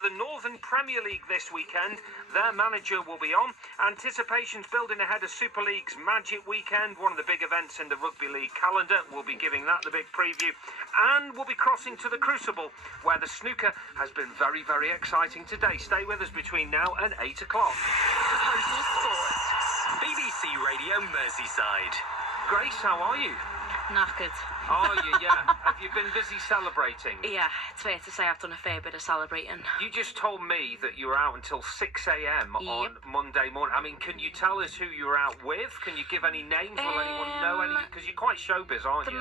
The Northern Premier League this weekend, their manager will be on. Anticipation's building ahead of Super League's Magic Weekend, one of the big events in the Rugby League calendar. We'll be giving that the big preview. And we'll be crossing to the Crucible, where the snooker has been very, very exciting today. Stay with us between now and 8 o'clock. Total Sports. BBC Radio Merseyside. Grace, how are you? Knackered. Are you, yeah? Have you been busy celebrating? Yeah, it's fair to say I've done a fair bit of celebrating. You just told me that you were out until 6 a.m. on Monday morning. I mean, can you tell us who you were out with? Can you give any names? Will anyone know any? Because you're quite showbiz, aren't you?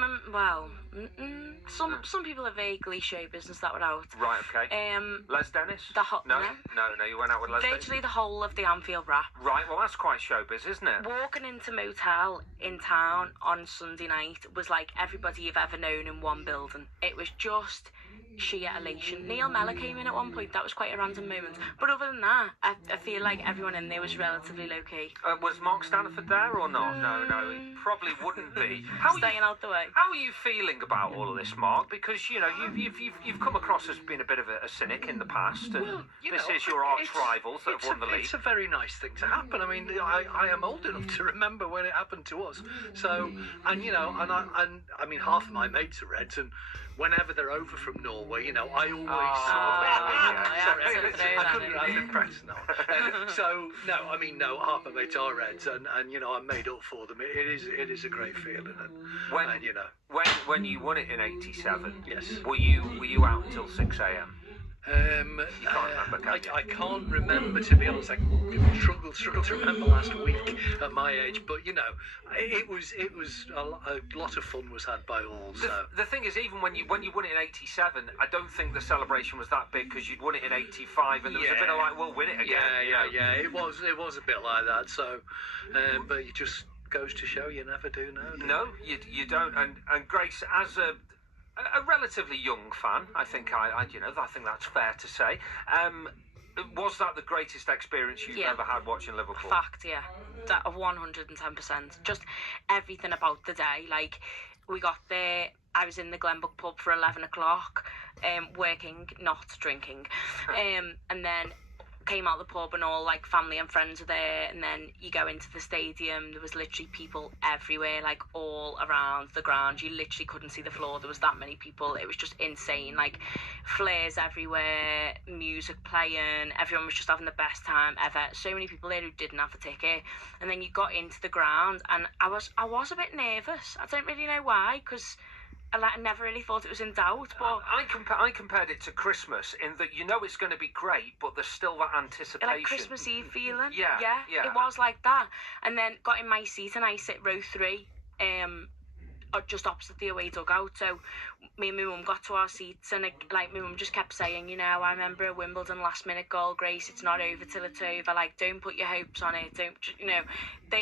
Some people are vaguely show business that were out. Right, okay. Les Dennis? No, you went out with Les Dennis? Virtually the whole of the Anfield Wrap. Right, well, that's quite showbiz, isn't it? Walking into motel in town on Sunday night was like everybody you've ever known in one building. It was just sheer elation. Neil Mellor came in at one point. That was quite a random moment. But other than that, I feel like everyone in there was relatively low-key. Was Mark Stanford there or not? No, he probably wouldn't be. Staying out the way. How are you feeling about all of this, Mark? Because, you know, you've come across as being a bit of a cynic in the past, and well, this is your arch rivals that have won the league. It's a very nice thing to happen. I mean, I am old enough to remember when it happened to us. So, and you know, and I mean, half of my mates are Reds, and whenever they're over from Norway, you know, I always I couldn't have impressed so no, half my mates are Reds, and you know, I'm made up for them. It is a great feeling, and you know, when you won it in '87, yes, were you out until 6 a.m.? You can't remember, can you? I can't remember, to be honest. I struggled to remember last week at my age, but you know, it was a lot of fun was had by all. So the thing is, even when you won it in '87, I don't think the celebration was that big because you'd won it in '85, and there was a bit of like, we'll win it again. Yeah. It was a bit like that. So, but it just goes to show you never do know. No, you don't. And Grace, as a relatively young fan, I think I think that's fair to say. Was that the greatest experience you've ever had watching Liverpool? Fact, yeah. 110%. Just everything about the day. Like, we got there, I was in the Glenbook pub for 11 o'clock, working, not drinking. And then came out the pub and all like family and friends were there, and then you go into the stadium. There was literally people everywhere, like all around the ground. You literally couldn't see the floor. There was that many people. It was just insane. Like flares everywhere, music playing. Everyone was just having the best time ever. So many people there who didn't have a ticket. And then you got into the ground, and I was a bit nervous. I don't really know why, because I never really thought it was in doubt, but I compared it to Christmas in that you know it's going to be great, but there's still that anticipation. Like Christmas Eve feeling. Yeah. It was like that. And then got in my seat, and I sit row 3, just opposite the away dugout. So me and my mum got to our seats, and my mum just kept saying, you know, I remember a Wimbledon last minute goal, Grace. It's not over till it's over. Like, don't put your hopes on it. Don't, you know.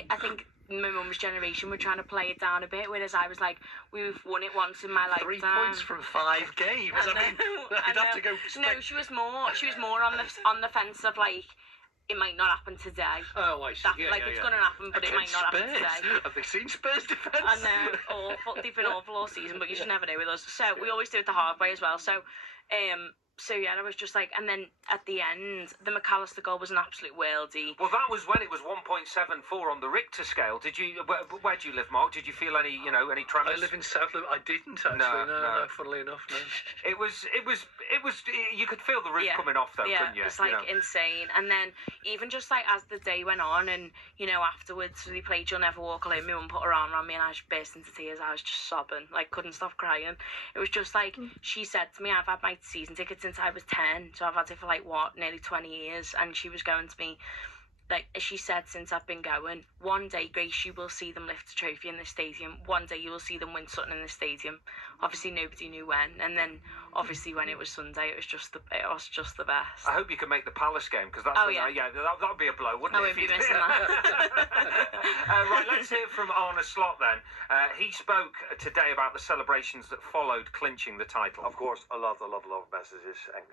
I think my mum's generation were trying to play it down a bit, whereas I was like, we've won it once in my lifetime. 3 points from 5 games. I mean, I'd have to go. No, she was more on the fence of like, it might not happen today. Oh, I see. It's going to happen, but it might not happen today. Have they seen Spurs defence? I know, awful. They've been awful all season, but you just never know with us. So we always do it the hard way as well. So yeah, I was just like, and then at the end, the McAllister goal was an absolute worldie. Well, that was when it was 1.74 on the Richter scale. Did you? Where do you live, Mark? Did you feel any tremors? I live in South Liverpool. I didn't actually. No. Funnily enough, no. It was. You could feel the roof coming off, though, couldn't you? It's like insane. And then even just like as the day went on, and you know, afterwards they played "You'll Never Walk Alone," my mum put her arm around me, and I just burst into tears. I was just sobbing, like couldn't stop crying. It was just like she said to me, "I've had my season tickets since I was 10, so I've had it for like nearly 20 years." And she was going to me, like she said, since I've been going, one day, Grace, you will see them lift a trophy in the stadium. One day you will see them win something in the stadium. Obviously nobody knew when, and then obviously when it was Sunday, it was just the best. I hope you can make the Palace game, because that would be a blow, wouldn't it? I won't be missing that. Right, let's hear from Arne Slot then. He spoke today about the celebrations that followed clinching the title. Of course, a lot of messages, and